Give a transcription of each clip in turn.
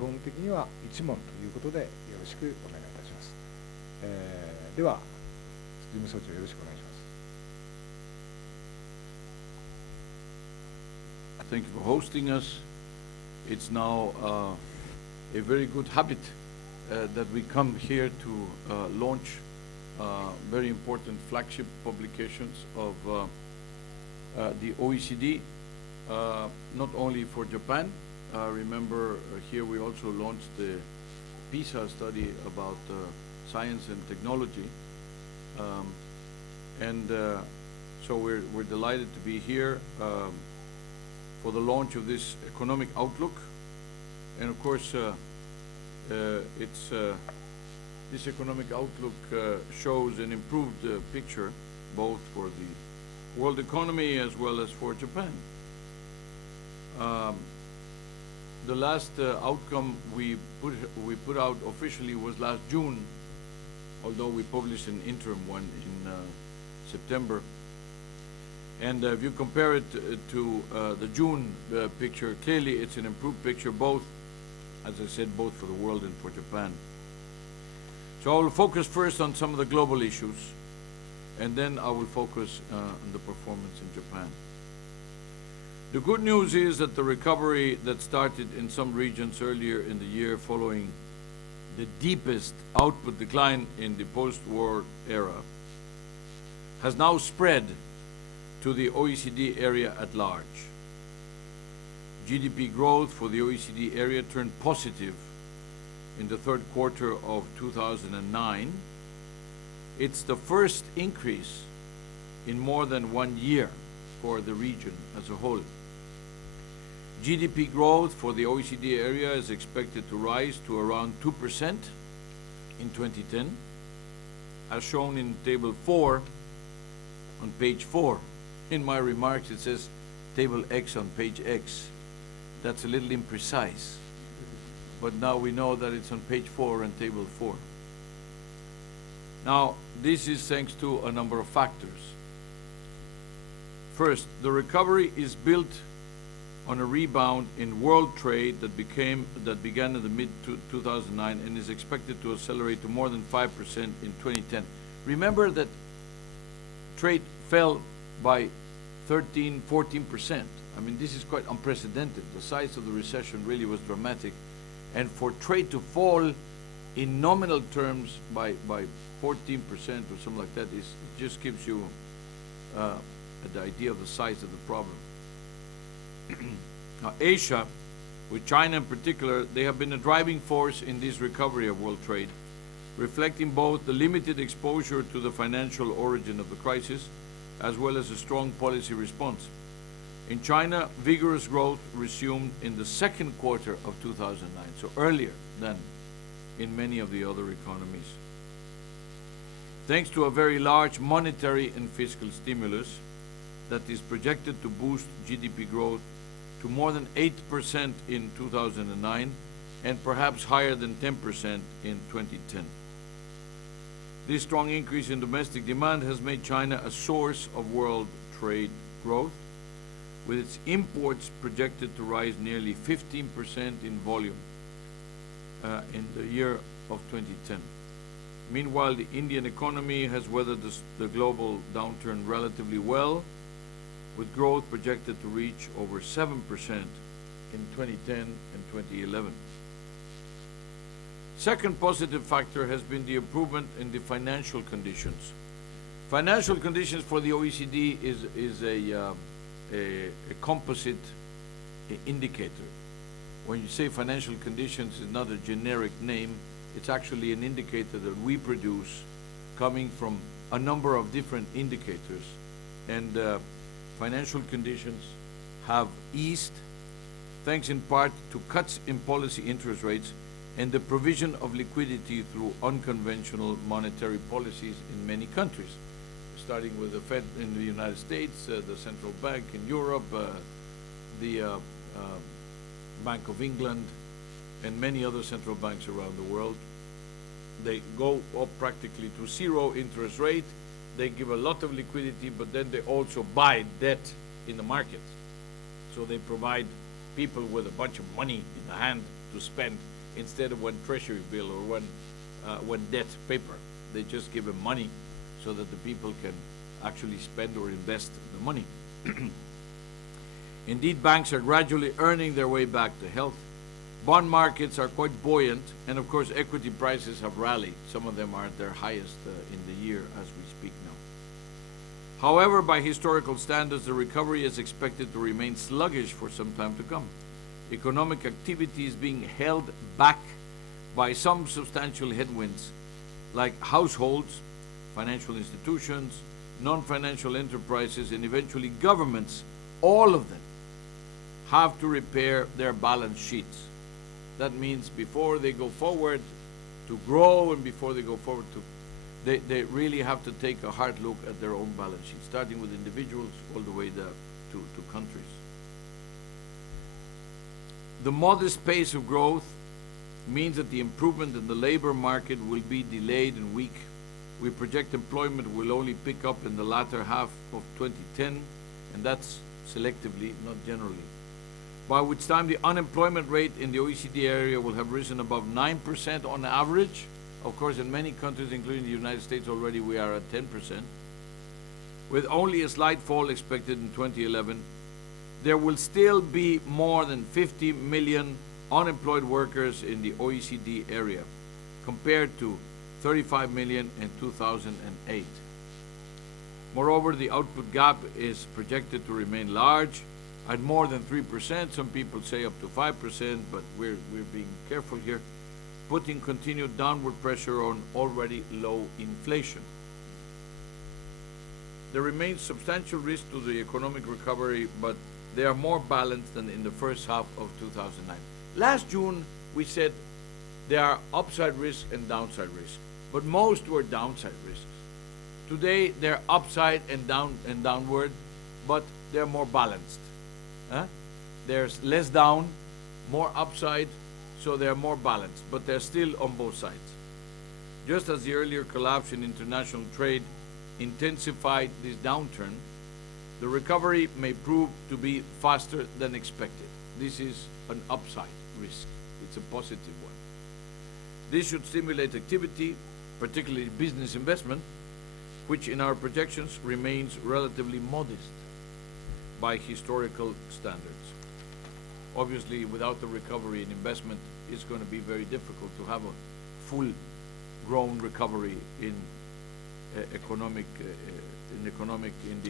本的には1問ということでよろしくお願いいたします。では、事務総長よろしくお願いします。Thank you for hosting us. It's now a very good habit that we come here to launch very important flagship publications of the OECD, not only for Japan. Remember, here we also launched the PISA study about science and technology. So we're delighted to be here for the launch of this economic outlook. And of course, this economic outlook shows an improved picture both for the world economy as well as for Japan. The last outcome we put out officially was last June, although we published an interim one in September. And if you compare it to the June picture, clearly it's an improved picture, both, as I said, both for the world and for Japan. So I will focus first on some of the global issues, and then I will focus on the performance in Japan. The good news is that the recovery that started in some regions earlier in the year following the deepest output decline in the post-war era has now spread to the OECD area at large. GDP growth for the OECD area turned positive in the third quarter of 2009. It's the first increase in more than 1 year for the region as a whole. GDP growth for the OECD area is expected to rise to around 2% in 2010, as shown in Table 4 on page 4. In my remarks, it says Table X on page X. That's a little imprecise, but now we know that it's on page 4 and Table 4. Now, this is thanks to a number of factors. First, the recovery is built on a rebound in world trade that began in the mid-2009 and is expected to accelerate to more than 5% in 2010. Remember that trade fell by 13, 14%. I mean, this is quite unprecedented. The size of the recession really was dramatic. And for trade to fall in nominal terms by 14% or something like that, it just gives you the idea of the size of the problem. Now, Asia, with China in particular, they have been a driving force in this recovery of world trade, reflecting both the limited exposure to the financial origin of the crisis, as well as a strong policy response. In China, vigorous growth resumed in the second quarter of 2009, so earlier than in many of the other economies. Thanks to a very large monetary and fiscal stimulus that is projected to boost GDP growth to more than 8% in 2009 and perhaps higher than 10% in 2010. This strong increase in domestic demand has made China a source of world trade growth, with its imports projected to rise nearly 15% in volume in the year of 2010. Meanwhile, the Indian economy has weathered the global downturn relatively well, with growth projected to reach over 7% in 2010 and 2011. Second positive factor has been the improvement in the financial conditions. Financial conditions for the OECD is a composite indicator. When you say financial conditions, it's not a generic name. It's actually an indicator that we produce coming from a number of different indicators. And financial conditions have eased, thanks in part to cuts in policy interest rates and the provision of liquidity through unconventional monetary policies in many countries, starting with the Fed in the United States, the Central Bank in Europe, the Bank of England, and many other central banks around the world. They go up practically to zero interest rate. They give a lot of liquidity, but then they also buy debt in the market. So they provide people with a bunch of money in the hand to spend instead of one treasury bill or one debt paper. They just give them money so that the people can actually spend or invest the money. Indeed, banks are gradually earning their way back to health. Bond markets are quite buoyant, and of course equity prices have rallied. Some of them are at their highest in the year as we speak now. However, by historical standards, the recovery is expected to remain sluggish for some time to come. Economic activity is being held back by some substantial headwinds, like households, financial institutions, non-financial enterprises, and eventually governments. All of them have to repair their balance sheets. That means before they go forward to grow and before they go forward to, they really have to take a hard look at their own balance sheet, starting with individuals all the way down to countries. The modest pace of growth means that the improvement in the labor market will be delayed and weak. We project employment will only pick up in the latter half of 2010, and that's selectively, not generally. By which time the unemployment rate in the OECD area will have risen above 9% on average. Of course, in many countries, including the United States, already we are at 10%. With only a slight fall expected in 2011, there will still be more than 50 million unemployed workers in the OECD area, compared to 35 million in 2008. Moreover, the output gap is projected to remain large at more than 3%. Some people say up to 5%, but we're being careful here, putting continued downward pressure on already low inflation. There remains substantial risk to the economic recovery, but they are more balanced than in the first half of 2009. Last June, we said there are upside risks and downside risks, but most were downside risks. Today, they're upside and downward, but they're more balanced. There's less down, more upside, so they're more balanced, but they're still on both sides. Just as the earlier collapse in international trade intensified this downturn, the recovery may prove to be faster than expected. This is an upside risk. It's a positive one. This should stimulate activity, particularly business investment, which in our projections remains relatively modest by historical standards. Obviously, without the recovery in investment, it's going to be very difficult to have a full-grown recovery in the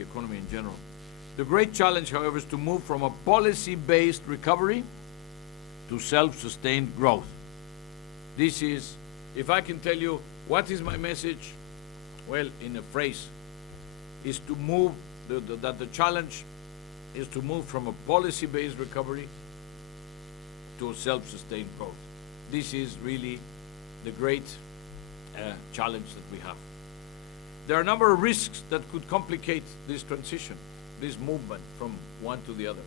economy in general. The great challenge, however, is to move from a policy-based recovery to self-sustained growth. This is, if I can tell you what is my message, well, in a phrase, is to move, that the challenge is to move from a policy-based recovery to a self-sustained growth. This is really the great challenge that we have. There are a number of risks that could complicate this transition, this movement from one to the other.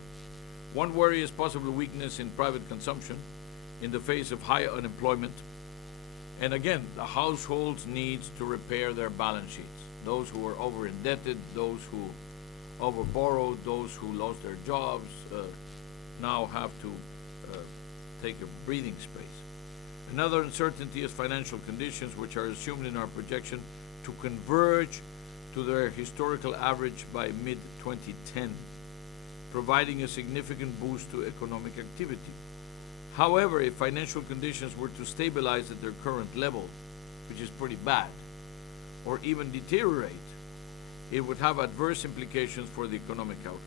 One worry is possible weakness in private consumption in the face of high unemployment. And again, the households needs to repair their balance sheets. Those who are over-indebted, those who over-borrowed, those who lost their jobs, now have to take a breathing space. Another uncertainty is financial conditions, which are assumed in our projection to converge to their historical average by mid-2010, providing a significant boost to economic activity. However, if financial conditions were to stabilize at their current level, which is pretty bad, or even deteriorate, it would have adverse implications for the economic outlook.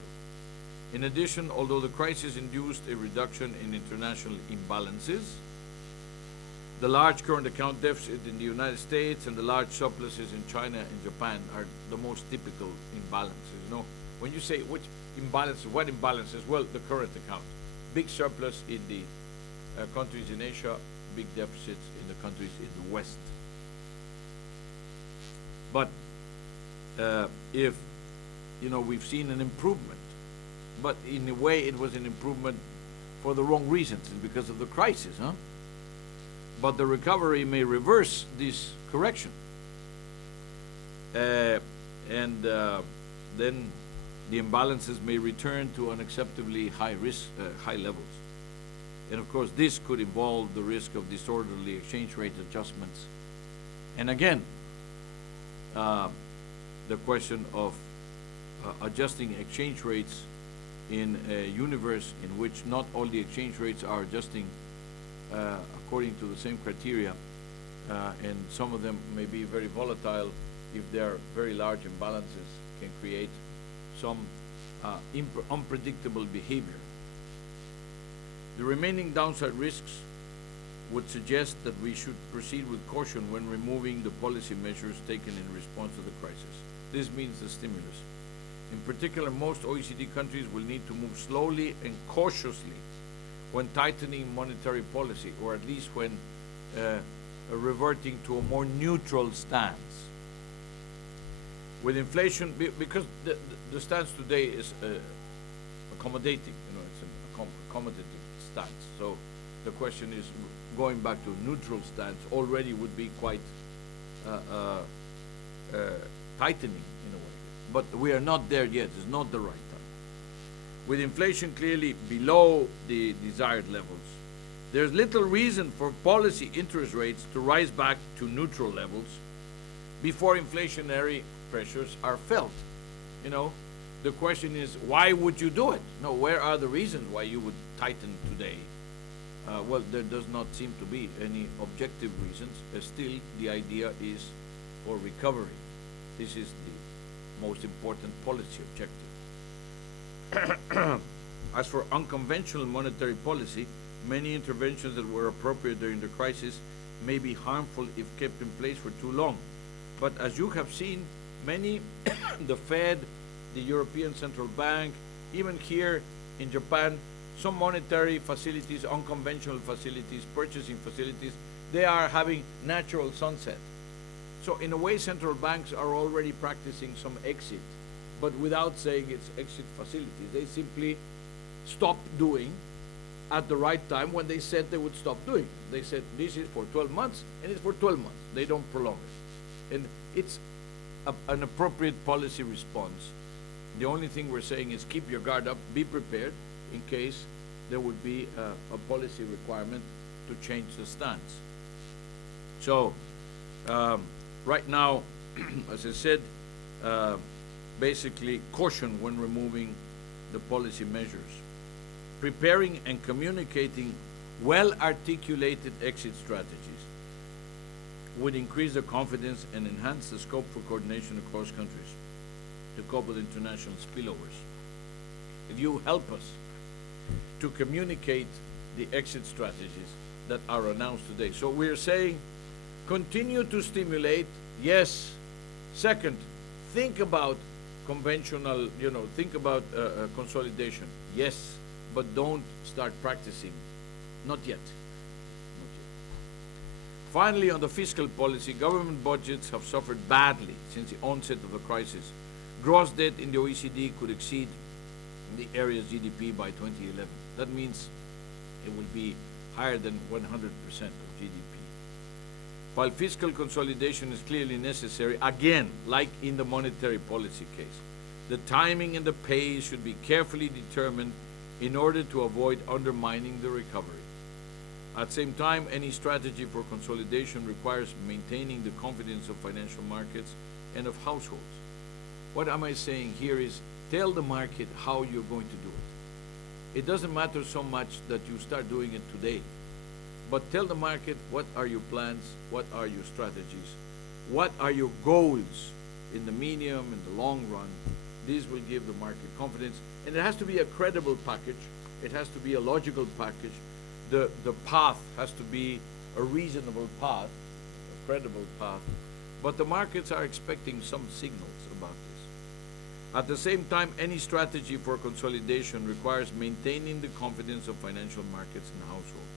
In addition, although the crisis induced a reduction in international imbalances, the large current account deficit in the United States and the large surpluses in China and Japan are the most typical imbalances. You know, when you say which imbalances, what imbalances? Well, the current account. Big surplus in the countries in Asia, big deficits in the countries in the West. But if, you know, we've seen an improvement, but in a way it was an improvement for the wrong reasons, because of the crisis, huh? But the recovery may reverse this correction. Then the imbalances may return to unacceptably high levels. And of course, this could involve the risk of disorderly exchange rate adjustments. And again, the question of adjusting exchange rates in a universe in which not all the exchange rates are adjusting according to the same criteria, and some of them may be very volatile if there are very large imbalances, can create some unpredictable behavior. The remaining downside risks would suggest that we should proceed with caution when removing the policy measures taken in response to the crisis. This means the stimulus. In particular, most OECD countries will need to move slowly and cautiously when tightening monetary policy, or at least when reverting to a more neutral stance. With inflation, because the stance today is accommodating, it's an accommodative stance. So the question is, going back to a neutral stance already would be quite tightening in a way. But we are not there yet. It's not the right time. With inflation clearly below the desired levels, there's little reason for policy interest rates to rise back to neutral levels before inflationary pressures are felt. The question is, why would you do it? No, where are the reasons why you would tighten today? Well, there does not seem to be any objective reasons. Still, the idea is for recovery. This is the most important policy objective. As for unconventional monetary policy, many interventions that were appropriate during the crisis may be harmful if kept in place for too long. But as you have seen, many, the Fed, the European Central Bank, even here in Japan, some monetary facilities, unconventional facilities, purchasing facilities, they are having natural sunset. So in a way, central banks are already practicing some exit, but without saying it's exit facilities. They simply stop doing at the right time when they said they would stop doing. They said this is for 12 months, and it's for 12 months. They don't prolong it. And it's an appropriate policy response. The only thing we're saying is keep your guard up, be prepared in case there would be a policy requirement to change the stance. So right now, as I said, basically caution when removing the policy measures. Preparing and communicating well-articulated exit strategies would increase the confidence and enhance the scope for coordination across countries to cope with international spillovers. If you help us to communicate the exit strategies that are announced today. So we're saying continue to stimulate, yes. Second, think about conventional, think about consolidation, yes, but don't start practicing, not yet. Finally, on the fiscal policy, government budgets have suffered badly since the onset of the crisis. Gross debt in the OECD could exceed the area's GDP by 2011. That means it will be higher than 100% of GDP. While fiscal consolidation is clearly necessary, again, like in the monetary policy case, the timing and the pace should be carefully determined in order to avoid undermining the recovery. At the same time, any strategy for consolidation requires maintaining the confidence of financial markets and of households. What am I saying here is tell the market how you're going to do it. It doesn't matter so much that you start doing it today, but tell the market what are your plans, what are your strategies, what are your goals in the medium and the long run. This will give the market confidence, and it has to be a credible package. It has to be a logical package. The path has to be a reasonable path, a credible path, but the markets are expecting some signals about this. At the same time, any strategy for consolidation requires maintaining the confidence of financial markets and households.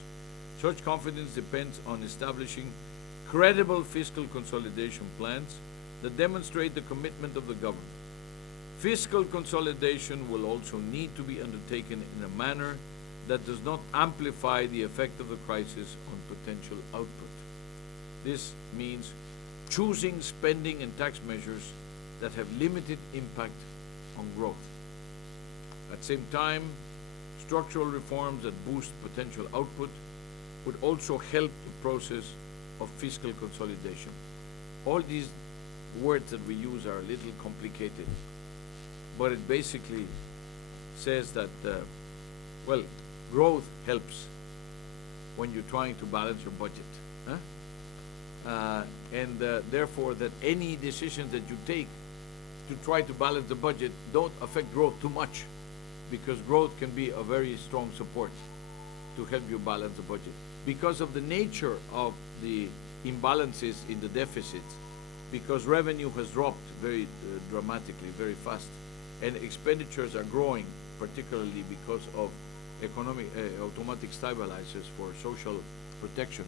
Such confidence depends on establishing credible fiscal consolidation plans that demonstrate the commitment of the government. Fiscal consolidation will also need to be undertaken in a manner that does not amplify the effect of the crisis on potential output. This means choosing spending and tax measures that have limited impact on growth. At the same time, structural reforms that boost potential output would also help the process of fiscal consolidation. All these words that we use are a little complicated, but it basically says that, well, growth helps when you're trying to balance your budget. Therefore, that any decisions that you take to try to balance the budget don't affect growth too much, because growth can be a very strong support to help you balance the budget. Because of the nature of the imbalances in the deficits, because revenue has dropped very dramatically, very fast, and expenditures are growing, particularly because of economic automatic stabilizers for social protection.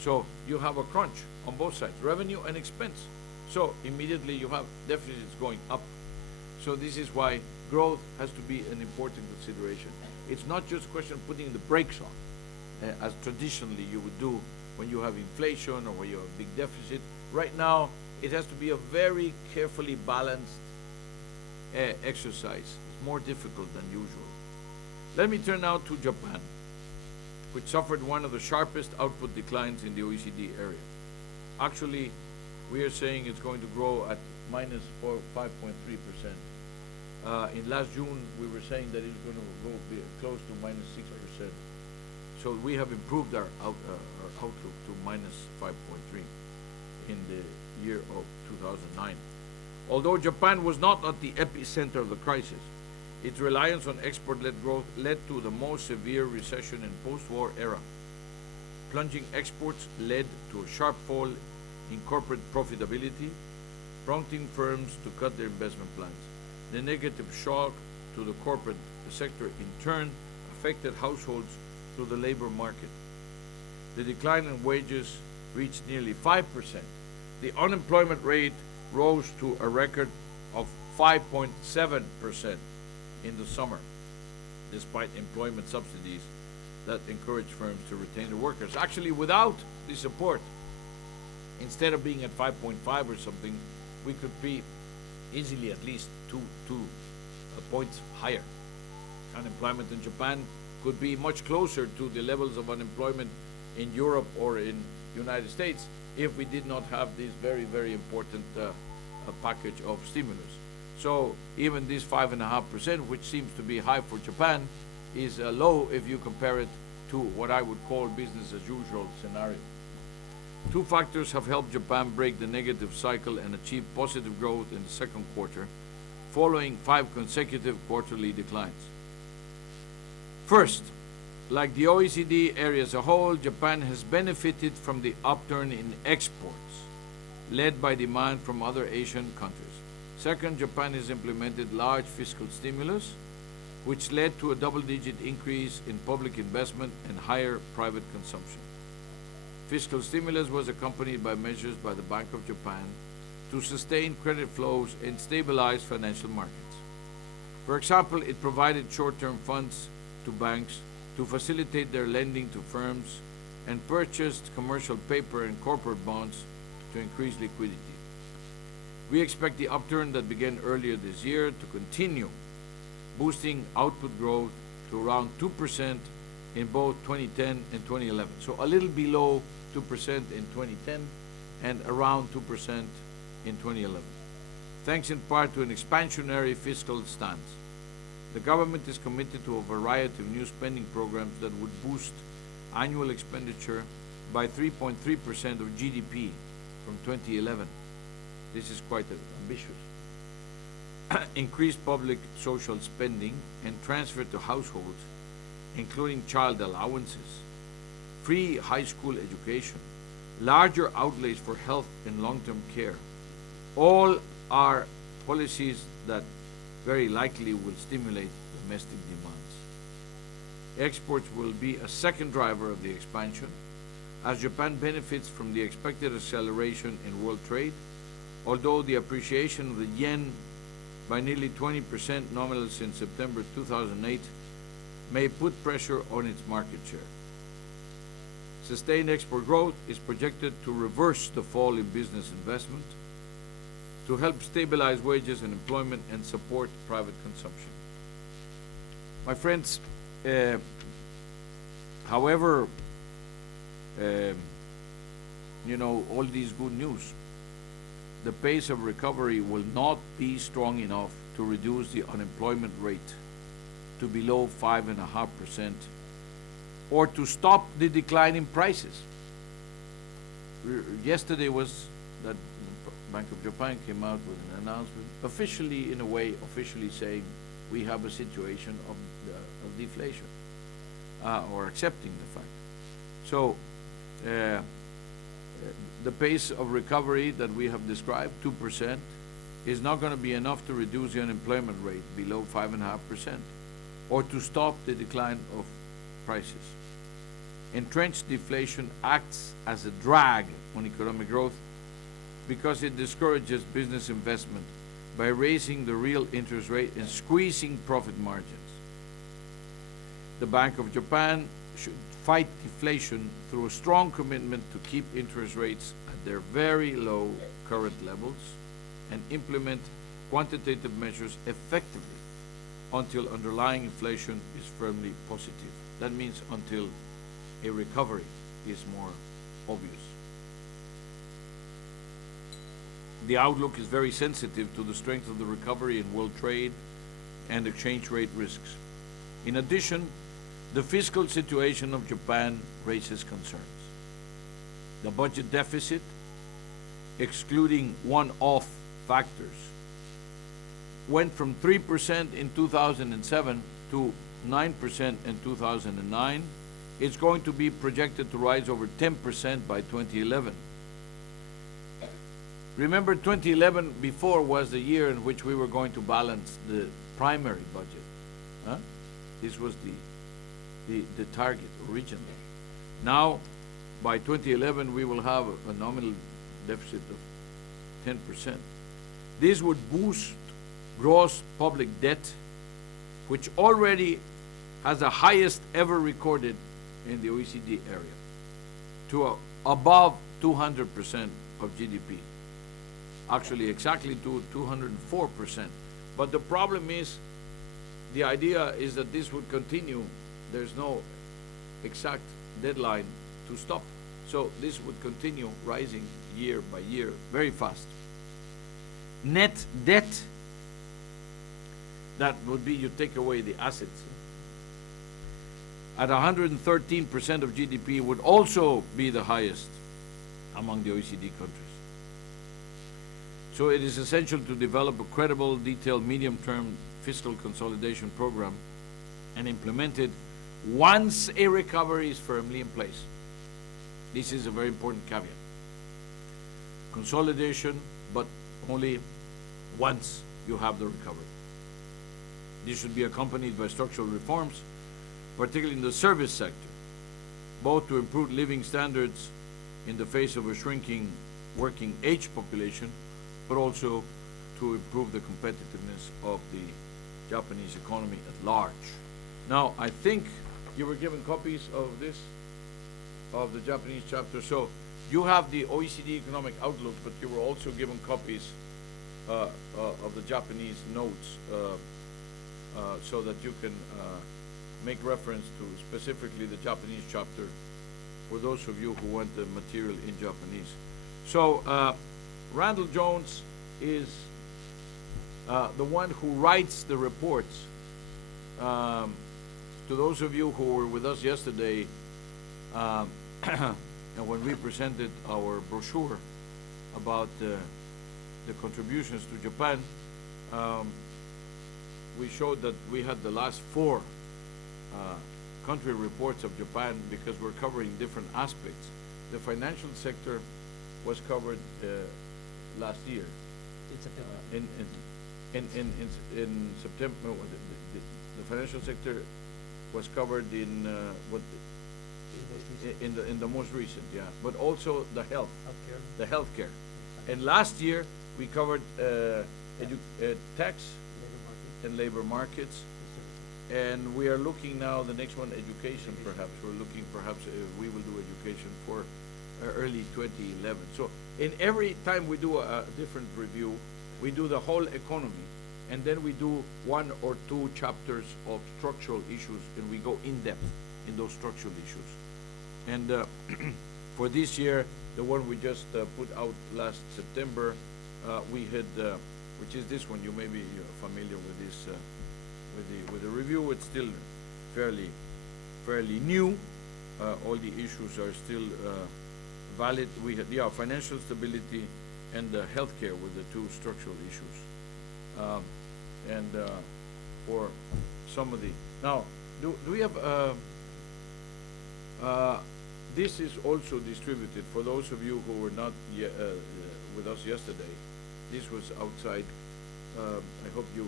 So you have a crunch on both sides, revenue and expense. So immediately you have deficits going up. So this is why growth has to be an important consideration. It's not just a question of putting the brakes on, as traditionally you would do when you have inflation or when you have a big deficit. Right now, it has to be a very carefully balanced exercise. It's more difficult than usual. Let me turn now to Japan, which suffered one of the sharpest output declines in the OECD area. Actually, we are saying it's going to grow at minus 5.3%. In last June, we were saying that it's going to go be close to minus 6%. So we have improved our outlook to minus 5.3 in the year of 2009. Although Japan was not at the epicenter of the crisis, its reliance on export-led growth led to the most severe recession in post-war era. Plunging exports led to a sharp fall in corporate profitability, prompting firms to cut their investment plans. The negative shock to the corporate sector in turn affected households through the labor market. The decline in wages reached nearly 5%. The unemployment rate rose to a record of 5.7% in the summer, despite employment subsidies that encourage firms to retain their workers. Actually, without the support, instead of being at 5.5 or something, we could be easily at least two points higher. Unemployment in Japan could be much closer to the levels of unemployment in Europe or in the United States if we did not have this very, very important package of stimulus. So even this 5.5%, which seems to be high for Japan, is low if you compare it to what I would call business as usual scenario. Two factors have helped Japan break the negative cycle and achieve positive growth in the second quarter, following 5 consecutive quarterly declines. First, like the OECD area as a whole, Japan has benefited from the upturn in exports, led by demand from other Asian countries. Second, Japan has implemented large fiscal stimulus, which led to a double-digit increase in public investment and higher private consumption. Fiscal stimulus was accompanied by measures by the Bank of Japan to sustain credit flows and stabilize financial markets. For example, it provided short-term funds to banks to facilitate their lending to firms and purchased commercial paper and corporate bonds to increase liquidity. We expect the upturn that began earlier this year to continue, boosting output growth to around 2% in both 2010 and 2011. So a little below 2% in 2010 and around 2% in 2011, thanks in part to an expansionary fiscal stance. The government is committed to a variety of new spending programs that would boost annual expenditure by 3.3% of GDP from 2011. This is quite ambitious. Increased public social spending and transfer to households, including child allowances, free high school education, larger outlays for health and long-term care. All are policies that very likely will stimulate domestic demands. Exports will be a second driver of the expansion, as Japan benefits from the expected acceleration in world trade, although the appreciation of the yen by nearly 20% nominal since September 2008 may put pressure on its market share. Sustained export growth is projected to reverse the fall in business investment, to help stabilize wages and employment and support private consumption. My friends, uh, however, you know, all these good news, the pace of recovery will not be strong enough to reduce the unemployment rate to below 5.5% or to stop the decline in prices. Yesterday was that Bank of Japan came out with an announcement, officially, in a way, officially saying we have a situation of deflation, or accepting the fact. So the pace of recovery that we have described, 2%, is not going to be enough to reduce the unemployment rate below 5.5% or to stop the decline of prices. Entrenched deflation acts as a drag on economic growth because it discourages business investment by raising the real interest rate and squeezing profit margins. The Bank of Japan should fight deflation through a strong commitment to keep interest rates at their very low current levels and implement quantitative measures effectively until underlying inflation is firmly positive. That means until a recovery is more obvious. The outlook is very sensitive to the strength of the recovery in world trade and exchange rate risks. In addition, the fiscal situation of Japan raises concerns. The budget deficit, excluding one-off factors, went from 3% in 2007 to 9% in 2009. It's going to be projected to rise over 10% by 2011. Remember, 2011 before was the year in which we were going to balance the primary budget. Huh? This was the target originally. Now, by 2011, we will have a nominal deficit of 10%. This would boost gross public debt, which already has the highest ever recorded in the OECD area, to above 200% of GDP. Actually, exactly to 204%. But the problem is, the idea is that this would continue. There's no exact deadline to stop. So this would continue rising year by year, very fast. Net debt, that would be you take away the assets, at 113% of GDP would also be the highest among the OECD countries. So it is essential to develop a credible, detailed, medium-term fiscal consolidation program and implement it once a recovery is firmly in place. This is a very important caveat. Consolidation, but only once you have the recovery. This should be accompanied by structural reforms, particularly in the service sector, both to improve living standards in the face of a shrinking working age population, but also to improve the competitiveness of the Japanese economy at large. Now, I think you were given copies of this, of the Japanese chapter. So you have the OECD economic outlook, but you were also given copies of the Japanese notes so that you can make reference to specifically the Japanese chapter for those of you who want the material in Japanese. So Randall Jones is the one who writes the reports. To those of you who were with us yesterday, and when we presented our brochure about the contributions to Japan, we showed that we had the last 4 country reports of Japan because we're covering different aspects. The financial sector was covered last year. In September, the financial sector was covered in the most recent, yeah. But also the healthcare. And last year we covered tax and labor markets. And we are looking now, the next one, education perhaps. We're looking perhaps, we will do education for early 2011. So in every time we do a different review, we do the whole economy and then we do 1 or 2 chapters of structural issues, and we go in depth in those structural issues. And for this year, the one we just put out last September, we had, which is this one. You may be familiar with this, with the review. It's still fairly new. All the issues are still valid. We had, financial stability and healthcare were the 2 structural issues. For some of the, now, do we have, this is also distributed for those of you who were not with us yesterday. This was outside. I hope you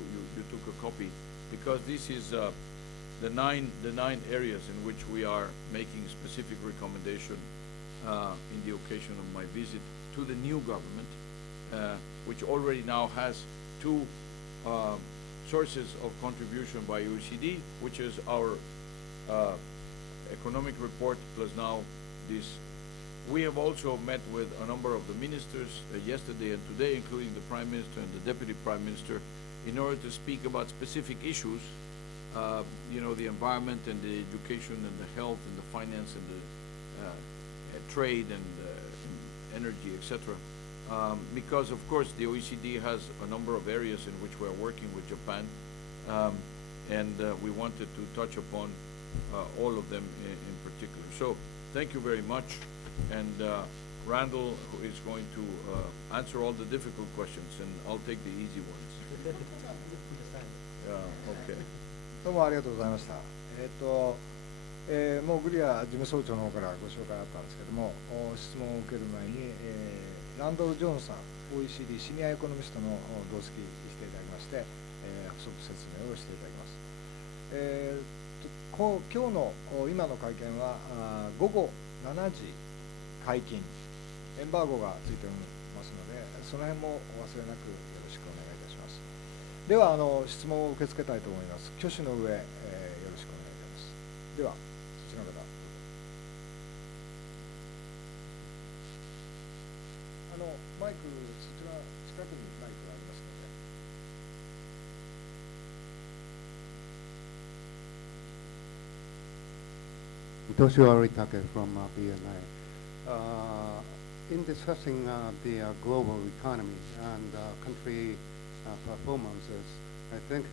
took a copy, because this is the nine areas in which we are making specific recommendation in the occasion of my visit to the new government, which already now has 2 sources of contribution by OECD, which is our economic report plus now this. We have also met with a number of the ministers yesterday and today, including the Prime Minister and the Deputy Prime Minister, in order to speak about specific issues, the environment and the education and the health and the finance and the trade and energy, etc. Because of course the OECD has a number of areas in which we are working with Japan, and we wanted to touch upon all of them in particular. So thank you very much, and Randall is going to answer all the difficult questions, and I'll take the easy ones. Okay. どうもありがとうございました。もうグリア事務総長の方からご紹介あったんですけども、質問を受ける前に、ランドル・ジョンさん OECD シニアエコノミストの同席していただきまして、補足説明をしていただきます。今日の今の会見は午後7時解禁、エンバーゴがついておりますので、その辺もお忘れなくよろしくお願いいたします。では質問を受け付けたいと思います。挙手の上、よろしくお願いいたします。ではそちらの方、マイクそちら近くにマイクがありますので。Toshio Aritake from BNI. In discussing the global economy and country performances, I think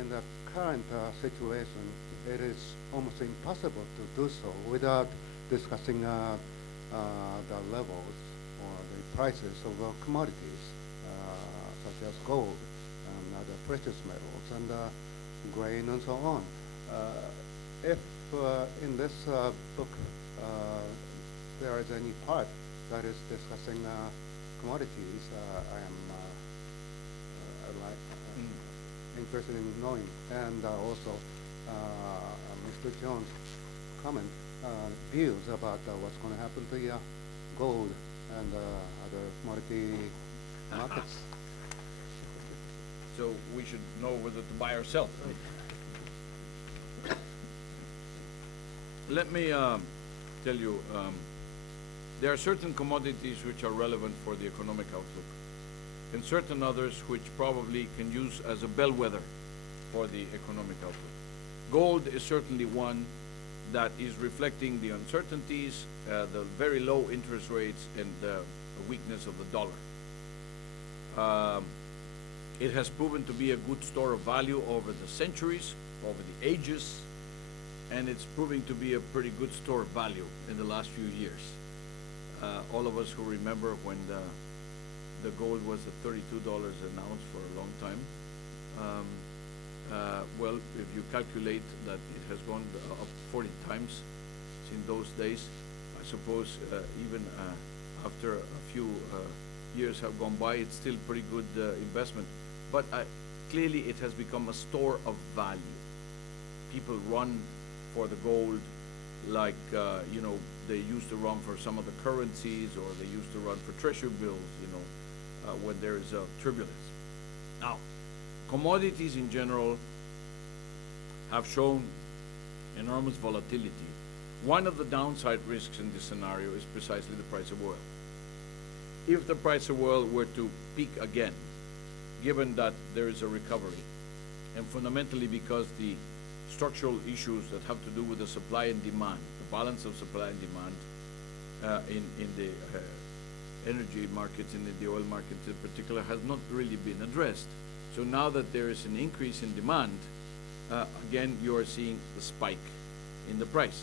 in the current situation, it is almost impossible to do so without discussing the levels or the prices of commodities such as gold and other precious metals and grain and so on. If in this book there is any part that is discussing commodities, interested in knowing, and also Mr. Jones' comment, views about what's going to happen to gold and other commodity markets. So we should know whether to buy or sell. Let me tell you, there are certain commodities which are relevant for the economic outlook, and certain others which probably can use as a bellwether for the economic outlook. Gold is certainly one that is reflecting the uncertainties, the very low interest rates, and the weakness of the dollar. It has proven to be a good store of value over the centuries, over the ages, and it's proving to be a pretty good store of value in the last few years. All of us who remember when the gold was at $32 an ounce for a long time. Well, if you calculate that it has gone up 40 times in those days, I suppose even after a few years have gone by, it's still pretty good investment. But clearly it has become a store of value. People run for the gold like, they used to run for some of the currencies, or they used to run for treasury bills, when there is a turbulence. Now, commodities in general have shown enormous volatility. One of the downside risks in this scenario is precisely the price of oil. If the price of oil were to peak again, given that there is a recovery, and fundamentally because the structural issues that have to do with the supply and demand, the balance of supply and demand in the energy markets, in the oil markets in particular, has not really been addressed. So now that there is an increase in demand, again, you are seeing the spike in the price.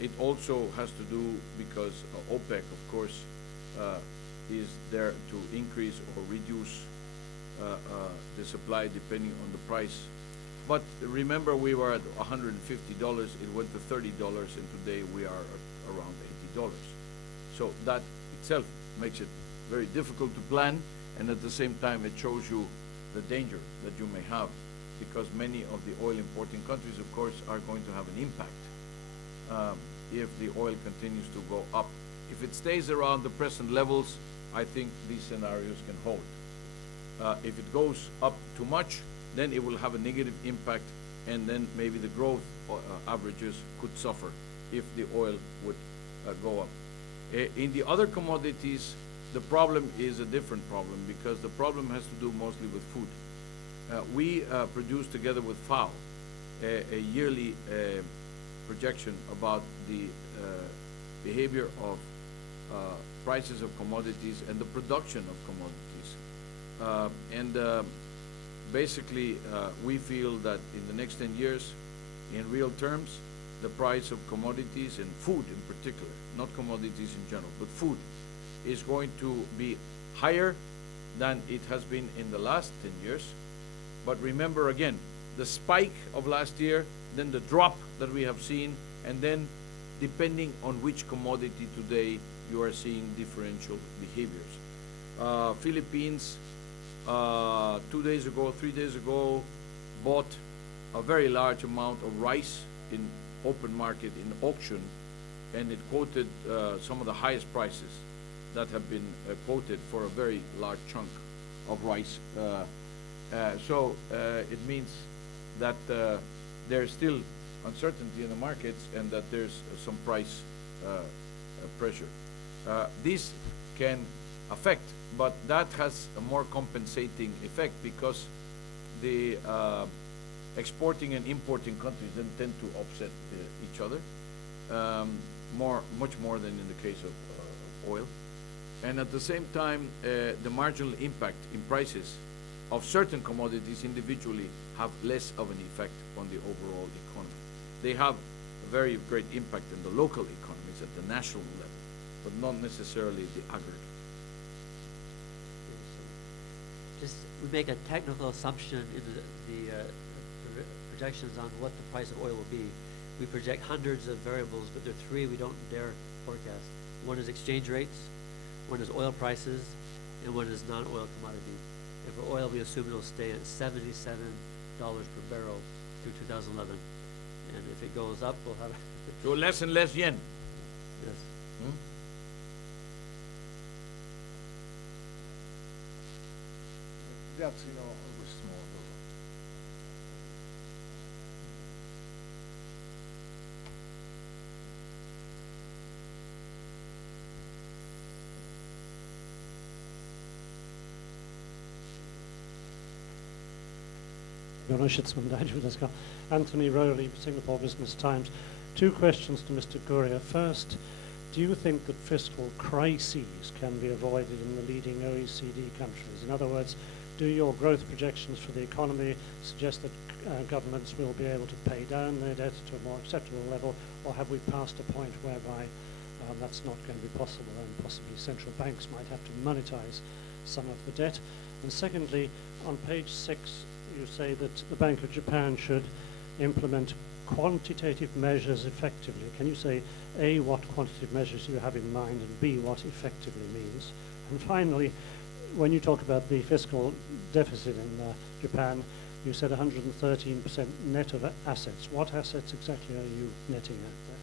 It also has to do because OPEC, of course, is there to increase or reduce the supply depending on the price. But remember, we were at $150, it went to $30, and today we are at around $80. So that itself makes it very difficult to plan, and at the same time it shows you the danger that you may have, because many of the oil importing countries, of course, are going to have an impact if the oil continues to go up. If it stays around the present levels, I think these scenarios can hold. If it goes up too much, then it will have a negative impact, and then maybe the growth averages could suffer if the oil would go up. In the other commodities, the problem is a different problem, because the problem has to do mostly with food. We produce together with FAO a yearly projection about the behavior of prices of commodities and the production of commodities. Basically, we feel that in the next 10 years, in real terms, the price of commodities and food in particular, not commodities in general, but food, is going to be higher than it has been in the last 10 years. But remember again, the spike of last year, then the drop that we have seen, and then depending on which commodity today, you are seeing differential behaviors. Philippines, 2 days ago, 3 days ago, bought a very large amount of rice in open market, in auction, and it quoted some of the highest prices that have been quoted for a very large chunk of rice. So it means that there's still uncertainty in the markets, and that there's some price pressure. This can affect, but that has a more compensating effect, because the exporting and importing countries then tend to offset each other much more than in the case of oil. And at the same time, the marginal impact in prices of certain commodities individually have less of an effect on the overall economy. They have a very great impact in the local economies at the national level, but not necessarily the aggregate. Just, we make a technical assumption in the projections on what the price of oil will be. We project hundreds of variables, but there are three we don't dare forecast. One is exchange rates, one is oil prices, and one is non-oil commodities. And for oil, we assume it'll stay at $77 per barrel through 2011. And if it goes up, we'll have So less and less yen. yes.じゃあ次のご質問をどうぞ。Anthony Rowley, Singapore Business Times. Two questions to Mr. Guria. First, do you think that fiscal crises can be avoided in the leading OECD countries? In other words, do your growth projections for the economy suggest that governments will be able to pay down their debt to a more acceptable level, or have we passed a point whereby that's not going to be possible, and possibly central banks might have to monetize some of the debt? And secondly, on page 6, you say that the Bank of Japan should implement quantitative measures effectively. Can you say, A, what quantitative measures you have in mind, and B, what effectively means? And finally, when you talk about the fiscal deficit in Japan, you said 113% net of assets. What assets exactly are you netting at there?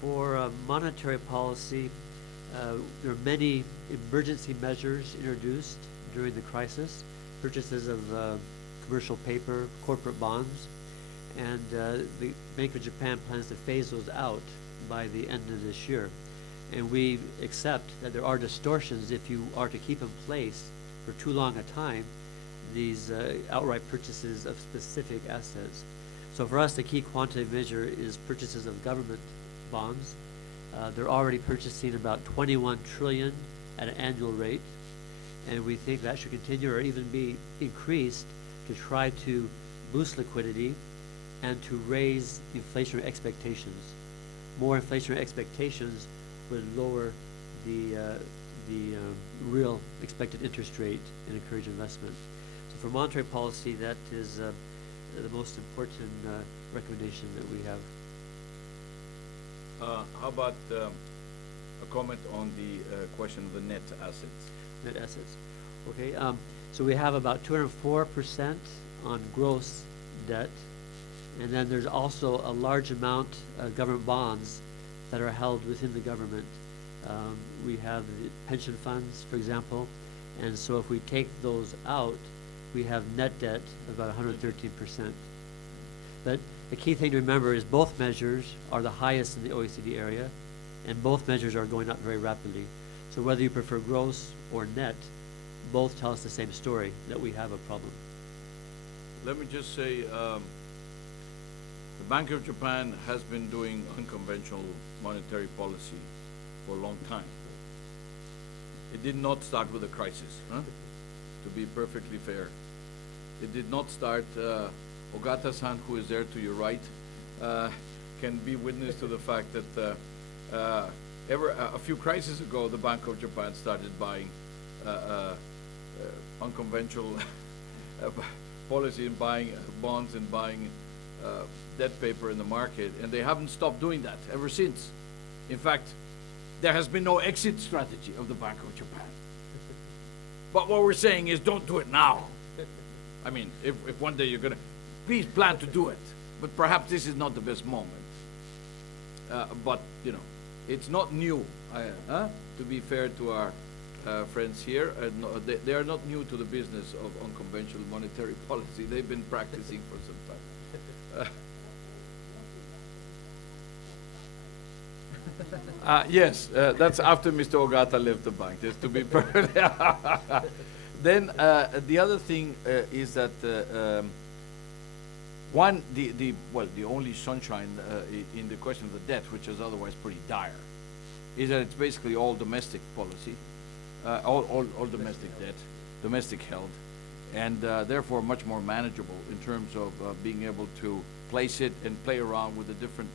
For monetary policy, there are many emergency measures introduced during the crisis, purchases of commercial paper, corporate bonds, and the Bank of Japan plans to phase those out by the end of this year. And we accept that there are distortions if you are to keep in place for too long a time these outright purchases of specific assets. So for us, the key quantitative measure is purchases of government bonds. They're already purchasing about 21 trillion at an annual rate, and we think that should continue or even be increased to try to boost liquidity and to raise inflationary expectations. More inflationary expectations would lower the real expected interest rate and encourage investment. So for monetary policy, that is the most important recommendation that we have. How about a comment on the question of the net assets? Net assets. Okay, so we have about 204% on gross debt, and then there's also a large amount of government bonds that are held within the government. We have the pension funds, for example, and so if we take those out, we have net debt of about 113%. But the key thing to remember is both measures are the highest in the OECD area, and both measures are going up very rapidly. So whether you prefer gross or net, both tell us the same story, that we have a problem. Let me just say, the Bank of Japan has been doing unconventional monetary policy for a long time. It did not start with a crisis, to be perfectly fair. It did not start, Ogata-san, who is there to your right, can be witness to the fact that a few crises ago, the Bank of Japan started buying unconventional policy and buying bonds and buying debt paper in the market, and they haven't stopped doing that ever since. In fact, there has been no exit strategy of the Bank of Japan. But what we're saying is don't do it now. I mean, if one day you're going to, please plan to do it. But perhaps this is not the best moment. But, you know, it's not new, to be fair to our friends here. No, they are not new to the business of unconventional monetary policy. They've been practicing for some time. Yes, that's after Mr. Ogata left the bank, just to be perfect. Then the other thing is that one, the only sunshine in the question of the debt, which is otherwise pretty dire, is that it's basically all domestic policy, all domestic debt, domestic held, and therefore much more manageable in terms of being able to place it and play around with the different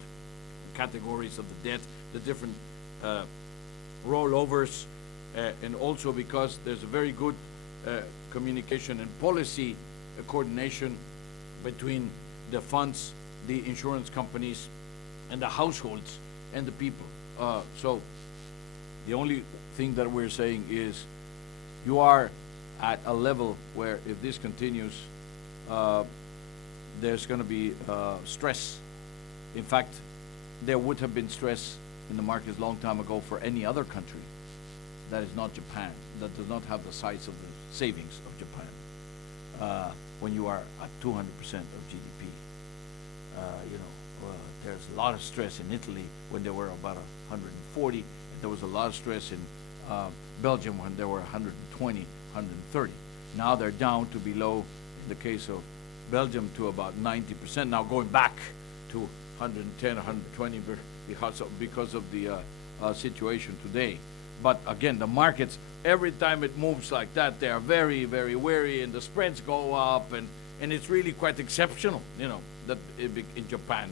categories of the debt, the different rollovers, and also because there's a very good communication and policy coordination between the funds, the insurance companies, and the households and the people. So the only thing that we're saying is you are at a level where if this continues, there's going to be stress. In fact, there would have been stress in the markets a long time ago for any other country that is not Japan, that does not have the size of the savings of Japan. When you are at 200% of GDP, there's a lot of stress in Italy when they were about 140. There was a lot of stress in Belgium when they were 120, 130. Now they're down to below, in the case of Belgium, to about 90%. Now going back to 110, 120 because of the situation today. But again, the markets, every time it moves like that, they are very, very wary, and the spreads go up, and it's really quite exceptional, that in Japan,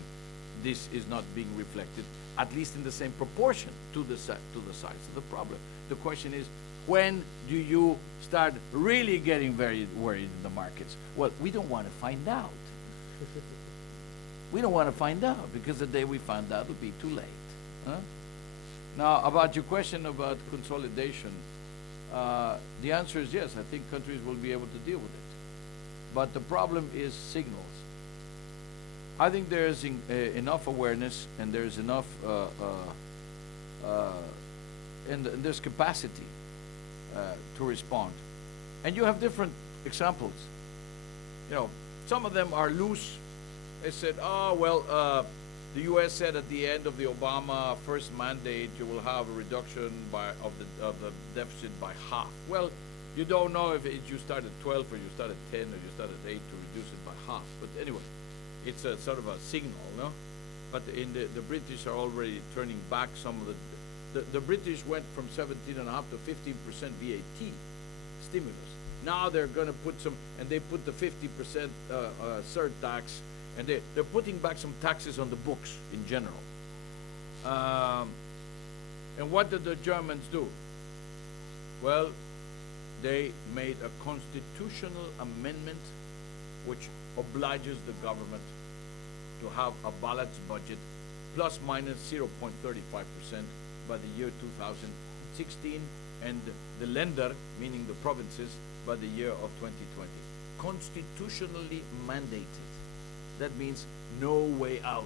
this is not being reflected, at least in the same proportion to the size of the problem. The question is, when do you start really getting very worried in the markets? Well, we don't want to find out. We don't want to find out, because the day we find out, it'll be too late. Now, about your question about consolidation, the answer is yes. I think countries will be able to deal with it. But the problem is signals. I think there is enough awareness, and there's enough, and there's capacity to respond. And you have different examples. Some of them are loose. They said, The U.S. said at the end of the Obama first mandate, you will have a reduction of the deficit by half. Well, you don't know if you start at 12 or you start at 10 or you start at 8 to reduce it by half. But anyway, it's a sort of a signal, no? But the British are already turning back some of the British went from 17.5 to 15% VAT stimulus. Now they're going to put some, and they put the 50% surtax, and they're putting back some taxes on the books in general. And what did the Germans do? Well, they made a constitutional amendment which obliges the government to have a balanced budget plus minus 0.35% by the year 2016, and the lender, meaning the provinces, by the year of 2020. Constitutionally mandated. That means no way out.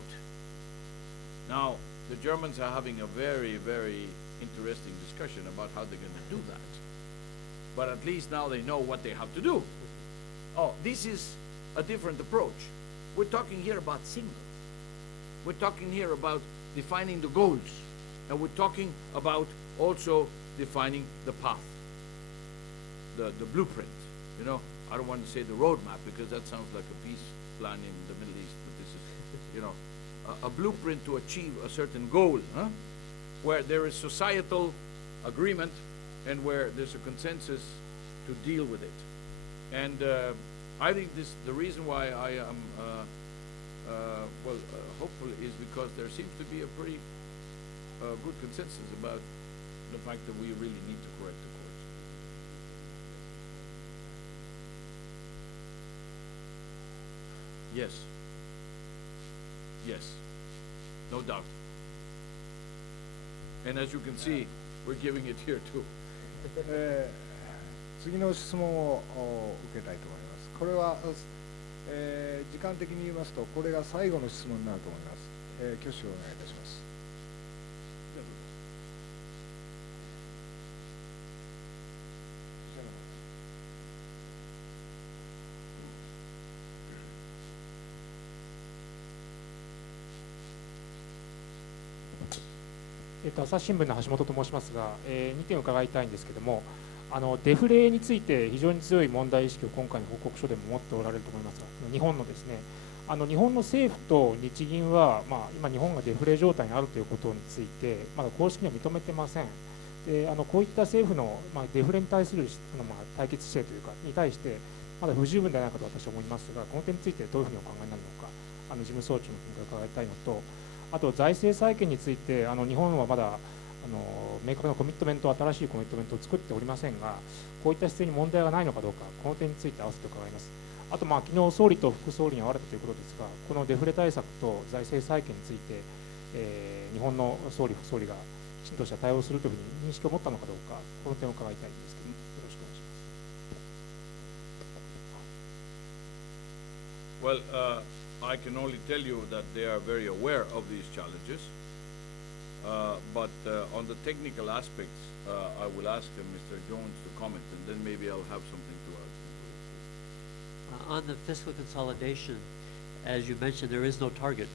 Now, the Germans are having a very, very interesting discussion about how they're going to do that. But at least now they know what they have to do. Oh, this is a different approach. We're talking here about signals. We're talking here about defining the goals. And we're talking about also defining the path, the blueprint. You know, I don't want to say the roadmap because that sounds like a peace plan in the Middle East, but this is, you know, a blueprint to achieve a certain goal, huh? Where there is societal agreement and where there's a consensus to deal with it. And I think the reason why I am hopeful is because there seems to be a pretty good consensus about the fact that we really need to correct the course. Yes. Yes. No doubt. And as you can see, we're giving it here too. 次の質問を受けたいと思います。これは、時間的に言いますと、これが最後の質問になると思います。挙手をお願いいたします。朝日新聞の橋本と申しますが、2点伺いたいんですけれども、デフレについて非常に強い問題意識を今回の報告書でも持っておられると思いますが、日本のですね、日本の政府と日銀は、今、日本がデフレ状態にあるということについて、まだ公式には認めてません。でこういった政府の、デフレに対する対決姿勢というか、に対して、まだ不十分ではないかと私は思いますが、この点についてどういうふうにお考えになるのか、事務総長の見解を伺いたいのと、あと財政再建について、日本はまだ明確なコミットメント、新しいコミットメントを作っておりませんが、こういった姿勢に問題がないのかどうか、この点について合わせて伺います。あと、昨日総理と副総理に会われたということですが、このデフレ対策と財政再建について、日本の総理、副総理がきちんとした対応するというふうに認識を持ったのかどうか、この点を伺いたいんですけど、よろしくお願いします。Well, I can only tell you that they are very aware of these challenges, but on the technical aspects, I will ask Mr. Jones to comment, and then maybe I'll have something to add. On the fiscal consolidation, as you mentioned, there is no target.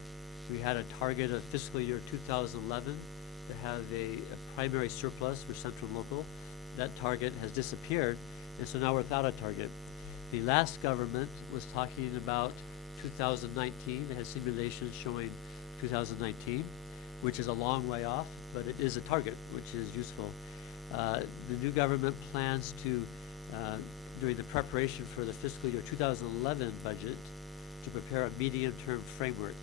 We had a target of fiscal year 2011 to have a primary surplus for central and local. That target has disappeared, and so now we're without a target. The last government was talking about 2019. They had simulations showing 2019, which is a long way off, but it is a target, which is useful. The new government plans to, during the preparation for the fiscal year 2011 budget, to prepare a medium-term framework.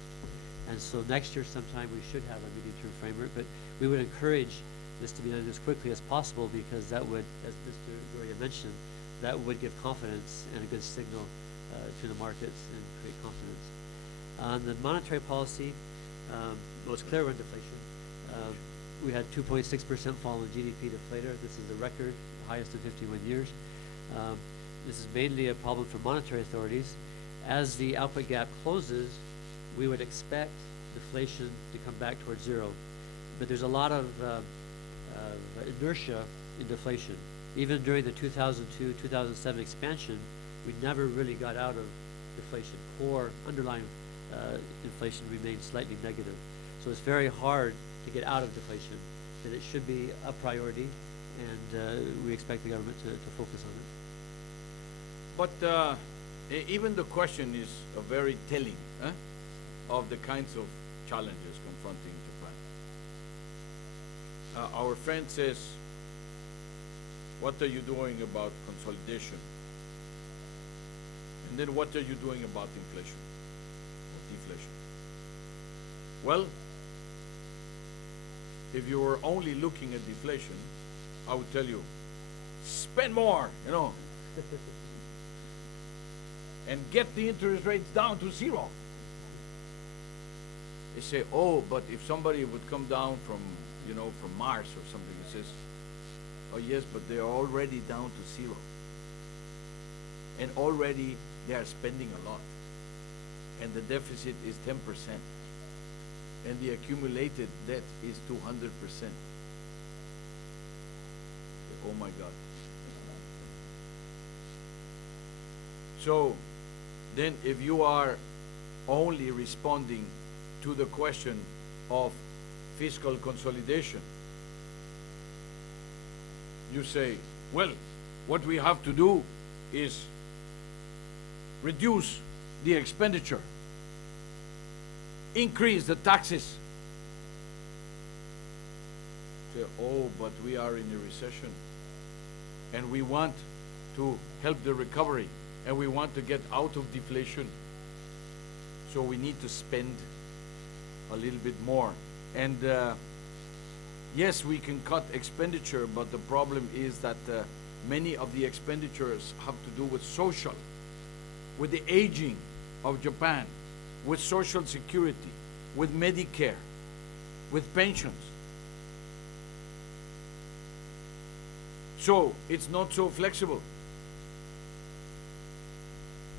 And so next year sometime we should have a medium-term framework, but we would encourage this to be done as quickly as possible because that would, as Mr. Gloria mentioned, that would give confidence and a good signal to the markets and create confidence. On the monetary policy, well, it's clear we're in deflation. We had 2.6% fall in GDP deflator. This is the record, highest in 51 years. This is mainly a problem for monetary authorities. As the output gap closes, we would expect deflation to come back towards zero. But there's a lot of inertia in deflation. Even during the 2002-2007 expansion, we never really got out of deflation. Core underlying inflation remains slightly negative. So it's very hard to get out of deflation, and it should be a priority, and we expect the government to focus on it. But even the question is very telling of the kinds of challenges confronting Japan. Our friend says, what are you doing about consolidation? And then what are you doing about inflation or deflation? Well, if you were only looking at deflation, I would tell you, spend more, you know, and get the interest rates down to zero. They say, oh, but if somebody would come down from, you know, from Mars or something, it says, oh yes, but they are already down to zero. And already they are spending a lot. And the deficit is 10%. And the accumulated debt is 200%. Oh my God. So then if you are only responding to the question of fiscal consolidation, you say, well, what we have to do is reduce the expenditure, increase the taxes. Say, oh, but we are in a recession and we want to help the recovery and we want to get out of deflation. So we need to spend a little bit more. And yes, we can cut expenditure, but the problem is that many of the expenditures have to do with social, with the aging of Japan, with social security, with Medicare, with pensions. So it's not so flexible.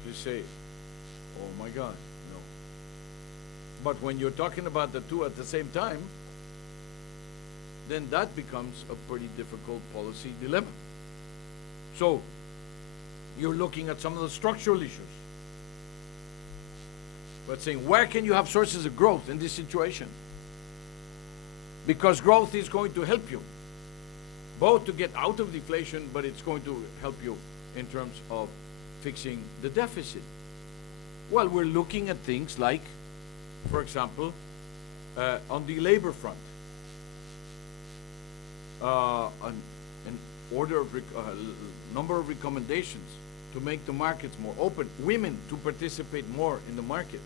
You say, oh my God, no. But when you're talking about the two at the same time, then that becomes a pretty difficult policy dilemma. So you're looking at some of the structural issues, but saying, where can you have sources of growth in this situation? Because growth is going to help you both to get out of deflation, but it's going to help you in terms of fixing the deficit. Well, we're looking at things like, for example, on the labor front, an order of number of recommendations to make the markets more open, women to participate more in the market,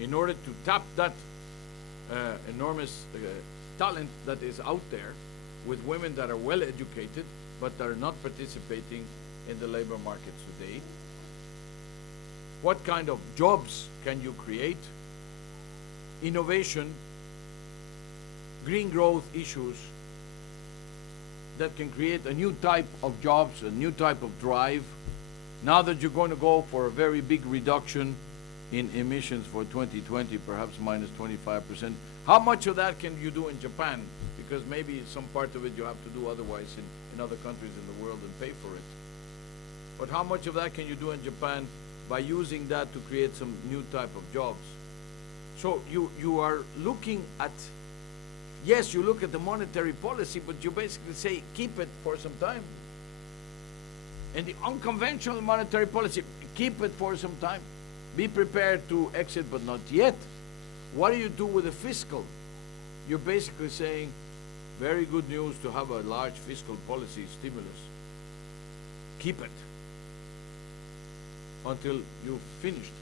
in order to tap that enormous talent that is out there with women that are well educated but are not participating in the labor markets today. What kind of jobs can you create? Innovation, green growth issues that can create a new type of jobs, a new type of drive. Now that you're going to go for a very big reduction in emissions for 2020, perhaps minus 25%, how much of that can you do in Japan? Because maybe some part of it you have to do otherwise in other countries in the world and pay for it. But how much of that can you do in Japan by using that to create some new type of jobs? So you are looking at, yes, you look at the monetary policy, but you basically say, keep it for some time. And the unconventional monetary policy, keep it for some time. Be prepared to exit, but not yet. What do you do with the fiscal? You're basically saying, very good news to have a large fiscal policy stimulus. Keep it until you've finished.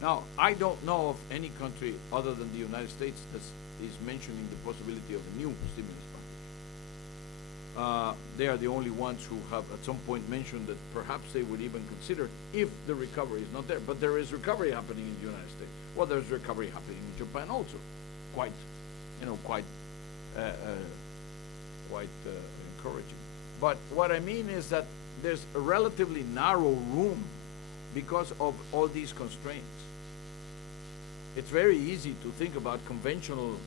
Now, I don't know of any country other than the United States that is mentioning the possibility of a new stimulus package. They are the only ones who have at some point mentioned that perhaps they would even consider if the recovery is not there. But there is recovery happening in the United States. Well, there's recovery happening in Japan also. Quite encouraging. But what I mean is that there's a relatively narrow room because of all these constraints. It's very easy to think about conventional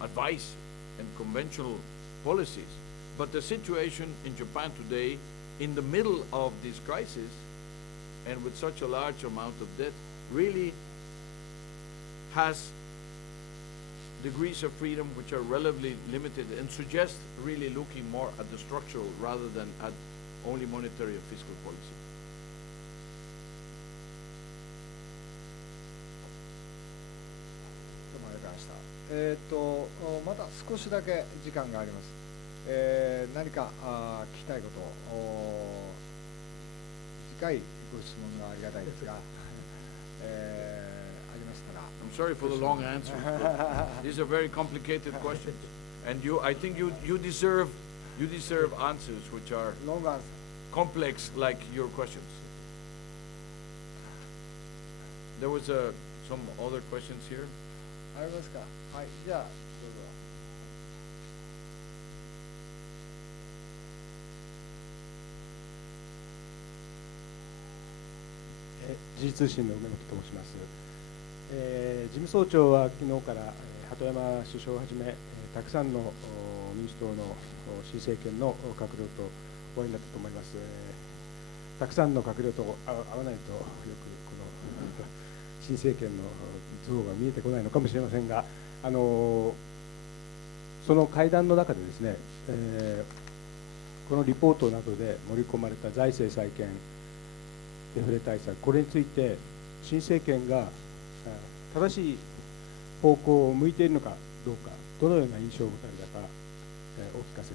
advice and conventional policies, but the situation in Japan today, in the middle of this crisis, and with such a large amount of debt really has degrees of freedom which are relatively limited and suggest really looking more at the structural rather than at only monetary or fiscal policy. どうもありがとうございました。まだ少しだけ時間があります。何か聞きたいことを次回ご質問がありがたいですが、ありましたら。I'm sorry for the long answers. These are very complicated questions, and I think you deserve answers which are Long answer. complex like your questions. There was some other questions here. ありますか。はい、じゃあどうぞ。時事通信の梅本と申します。事務総長は昨日から鳩山首相をはじめたくさんの民主党の新政権の閣僚とお会いになったと思います。たくさんの閣僚と会わないとよくこの新政権の像が見えてこないのかもしれませんが、その会談の中でですね、このリポートなどで盛り込まれた財政再建、デフレ対策、これについて新政権が正しい方向を向いているのかどうか、どのような印象を持たれたか、お聞かせく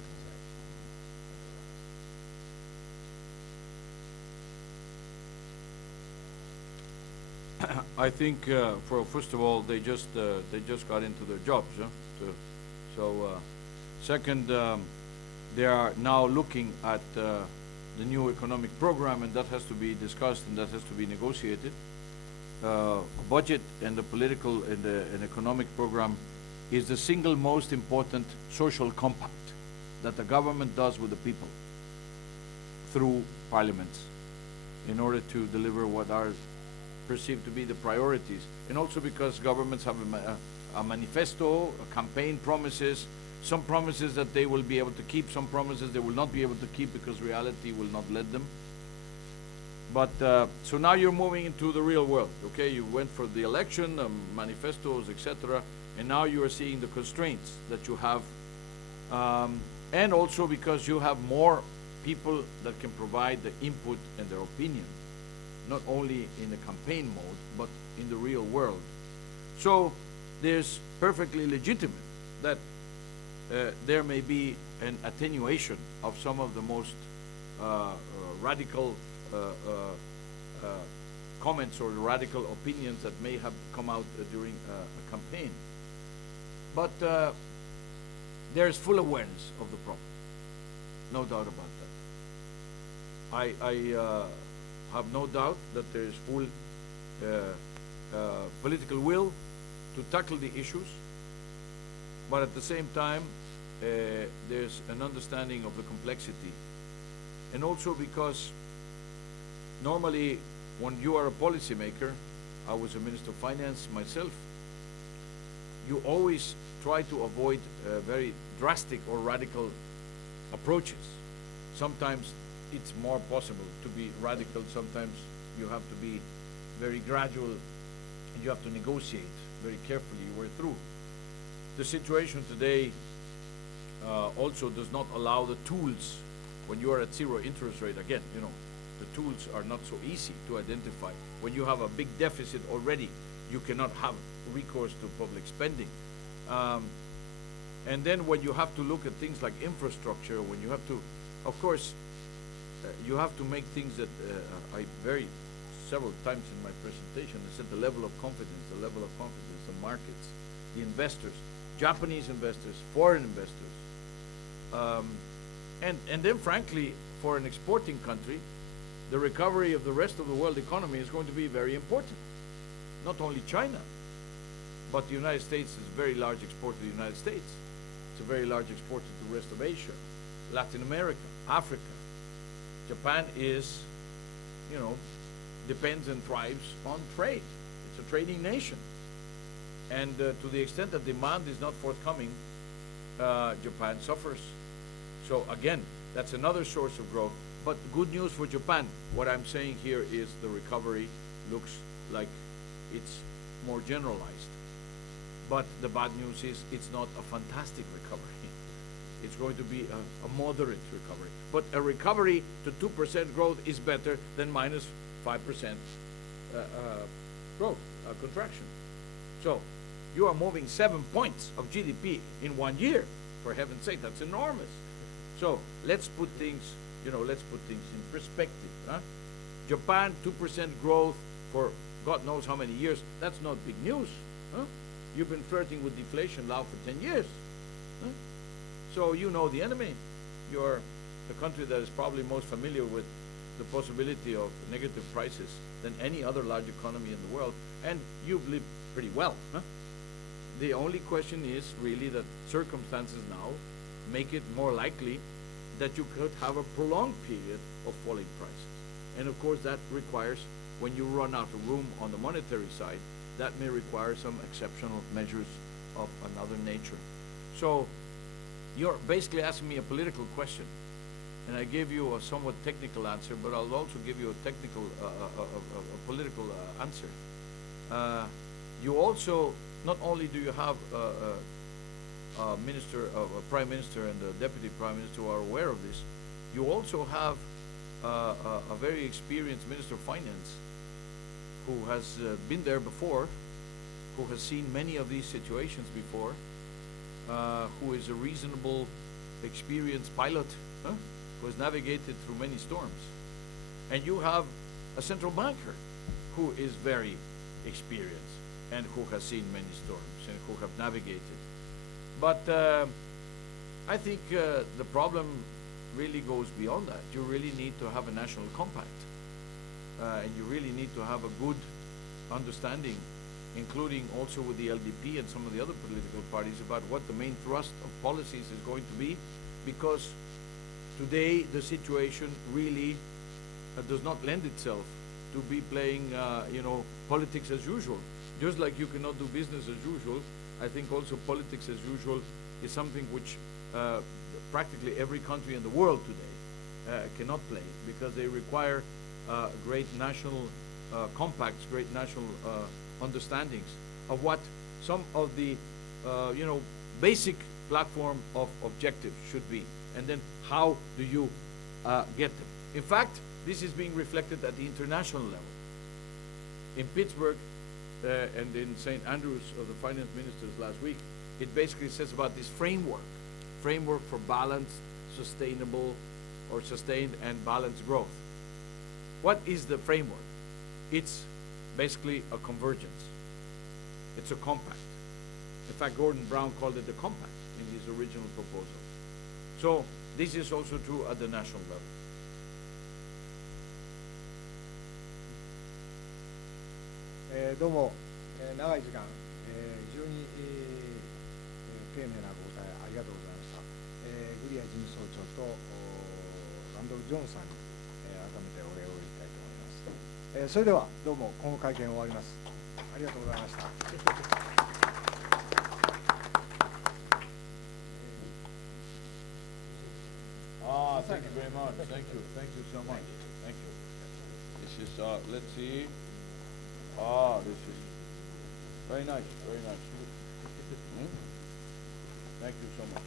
ださい。I think, first of all, they just got into their jobs. Second, they are now looking at the new economic program, and that has to be discussed and that has to be negotiated. Budget and the political and economic program is the single most important social compact that the government does with the people through parliaments in order to deliver what are perceived to be the priorities, and also because governments have a manifesto, a campaign promises, some promises that they will be able to keep, some promises they will not be able to keep because reality will not let them. But so now you're moving into the real world, okay? You went for the election, manifestos, etc., and now you are seeing the constraints that you have, and also because you have more people that can provide the input and their opinion, not only in the campaign mode, but in the real world. So there's perfectly legitimate that there may be an attenuation of some of the most radical comments or radical opinions that may have come out during a campaign. But there's full awareness of the problem, no doubt about that. I have no doubt that there is full political will to tackle the issues, but at the same time there's an understanding of the complexity, and also because normally when you are a policymaker, I was a Minister of Finance myself, you always try to avoid very drastic or radical approaches. Sometimes it's more possible to be radical, sometimes you have to be very gradual and you have to negotiate very carefully your way through. The situation today also does not allow the tools when you are at zero interest rate. Again, you know, the tools are not so easy to identify. When you have a big deficit already, you cannot have recourse to public spending. And then when you have to look at things like infrastructure, when you have to, of course, you have to make things that several times in my presentation, I said the level of confidence, the markets, the investors, Japanese investors, foreign investors. And then frankly, for an exporting country, the recovery of the rest of the world economy is going to be very important. Not only China, but the United States is a very large exporter to the United States. It's a very large exporter to the rest of Asia, Latin America, Africa. Japan is, you know, depends and thrives on trade. It's a trading nation. And to the extent that demand is not forthcoming, Japan suffers. So again, that's another source of growth. But good news for Japan. What I'm saying here is the recovery looks like it's more generalized. But the bad news is it's not a fantastic recovery. It's going to be a moderate recovery. But a recovery to 2% growth is better than minus 5% growth, contraction. So you are moving 7 points of GDP in 1 year. For heaven's sake, that's enormous. So let's put things, let's put things in perspective. Japan, 2% growth for God knows how many years. That's not big news. You've been flirting with deflation now for 10 years. So you know the enemy. You're the country that is probably most familiar with the possibility of negative prices than any other large economy in the world, and you've lived pretty well. The only question is really that circumstances now make it more likely that you could have a prolonged period of falling prices. And of course that requires, when you run out of room on the monetary side, that may require some exceptional measures of another nature. So you're basically asking me a political question, and I gave you a somewhat technical answer, but I'll also give you a technical, a political answer. You also, not only do you have a minister, a prime minister and a deputy prime minister who are aware of this, you also have a very experienced minister of finance who has been there before, who has seen many of these situations before, who is a reasonable, experienced pilot, who has navigated through many storms. And you have a central banker who is very experienced and who has seen many storms and who have navigated. But I think the problem really goes beyond that. You really need to have a national compact. And you really need to have a good understanding, including also with the LDP and some of the other political parties, about what the main thrust of policies is going to be, because today the situation really does not lend itself to be playing politics as usual. Just like you cannot do business as usual, I think also politics as usual is something which practically every country in the world today cannot play, because they require great national compacts, great national understandings of what some of the basic platform of objectives should be, and then how do you get them. In fact, this is being reflected at the international level. In Pittsburgh and in St. Andrews of the finance ministers last week, it basically says about this framework for balanced, sustainable, or sustained and balanced growth. What is the framework? It's basically a convergence. It's a compact. In fact, Gordon Brown called it a compact in his original proposal. So this is also true at the national level. どうも、長い時間、非常に、丁寧なご答えありがとうございました。グリア事務総長とランドル・ジョンさんに、改めてお礼を言いたいと思います。それではどうもこの会見終わります。ありがとうございました。Thank you very much. Thank you so much. Thank you. This is, let's see. This is very nice, very nice. Thank you so much.